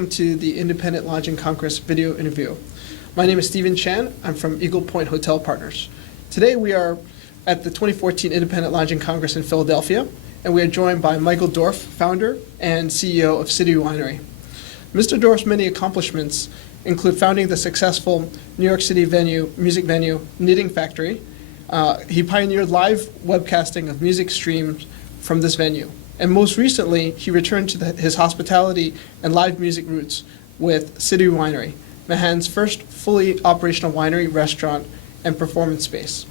welcome to the Independent Lodging Congress video interview. My name is Stephen Chan. I'm from Eagle Point Hotel Partners. Today we are at the 2014 Independent Lodging Congress in Philadelphia, and we are joined by Michael Dorf, founder and CEO of City Winery. Mr. Dorf's many accomplishments include founding the successful New York City music venue, Knitting Factory. He pioneered live webcasting of music streams from this venue. And most recently, he returned to his hospitality and live music roots with City Winery, Manhattan's first fully operational winery, restaurant, and performance space.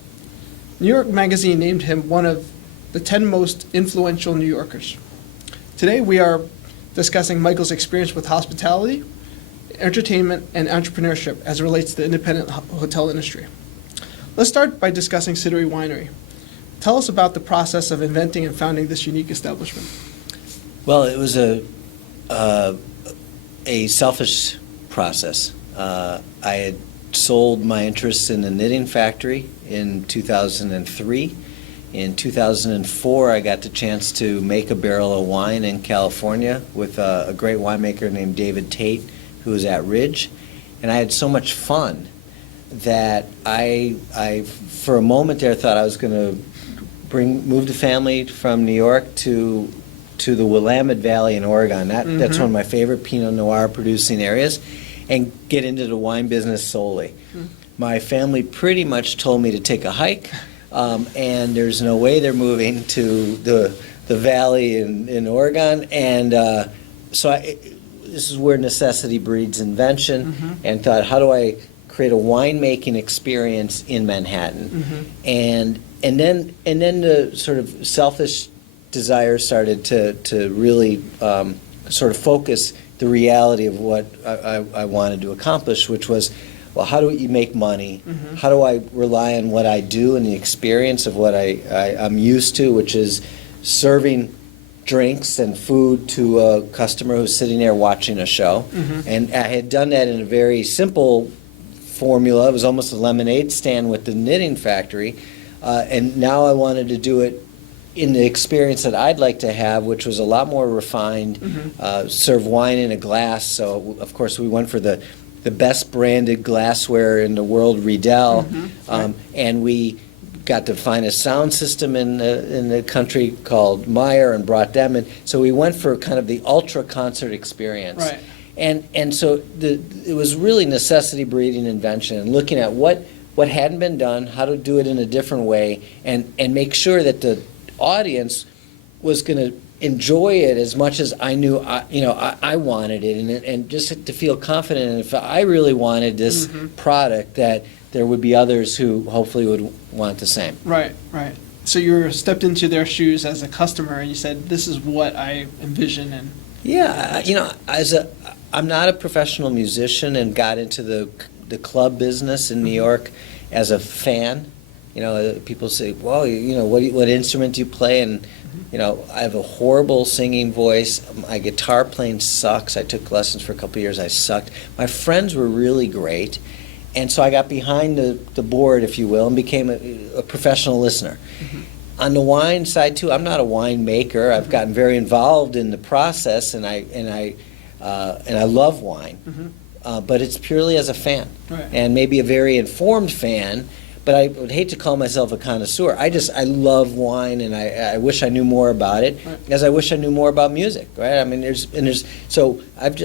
New York Magazine named him one of the 10 most influential New Yorkers. Today, we are discussing Michael's experience with hospitality, entertainment, and entrepreneurship as it relates to the independent hotel industry. Let's start by discussing City Winery. Tell us about the process of inventing and founding this unique establishment. Well, it was a selfish process. I had sold my interests in the Knitting Factory in 2003. In 2004, I got the chance to make a barrel of wine in California with a great winemaker named David Tate, who was at Ridge. And I had so much fun that I for a moment there, thought I was going to move the family from New York to the Willamette Valley in Oregon. That's one of my favorite Pinot Noir producing areas, and get into the wine business solely. My family pretty much told me to take a hike, and there's no way they're moving to the valley in Oregon. And this is where necessity breeds invention, and thought, how do I create a winemaking experience in Manhattan? And then the sort of selfish desire started to really sort of focus the reality of what I wanted to accomplish, which was, well, how do you make money? How do I rely on what I do and the experience of what I'm used to, which is serving drinks and food to a customer who's sitting there watching a show. And I had done that in a very simple formula. It was almost a lemonade stand with the Knitting Factory. And now I wanted to do it in the experience that I'd like to have, which was a lot more refined, serve wine in a glass. So, of course, we went for the best branded glassware in the world, Riedel, and we got the finest sound system in the country called Meyer, and brought them in. So we went for kind of the ultra concert experience. Right. And so it was really necessity breeding invention, and looking at what hadn't been done, how to do it in a different way, and make sure that the audience was going to enjoy it as much as I knew I wanted it, and just to feel confident. And if I really wanted this product, that there would be others who hopefully would want the same. Right. So you stepped into their shoes as a customer, and you said, "This is what I envision." And yeah, I'm not a professional musician, and got into the club business in New York as a fan. People say, "Well, what instrument do you play?" And I have a horrible singing voice. My guitar playing sucks. I took lessons for a couple of years. I sucked. My friends were really great, and so I got behind the board, if you will, and became a professional listener. On the wine side too, I'm not a wine maker. I've gotten very involved in the process, and I love wine, but it's purely as a fan, and maybe a very informed fan. But I would hate to call myself a connoisseur. I love wine, and I wish I knew more about it, as I wish I knew more about music, right? I mean,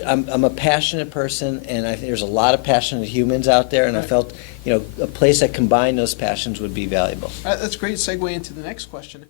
I'm a passionate person, and I think there's a lot of passionate humans out there, and I felt, a place that combined those passions would be valuable. That's a great segue into the next question.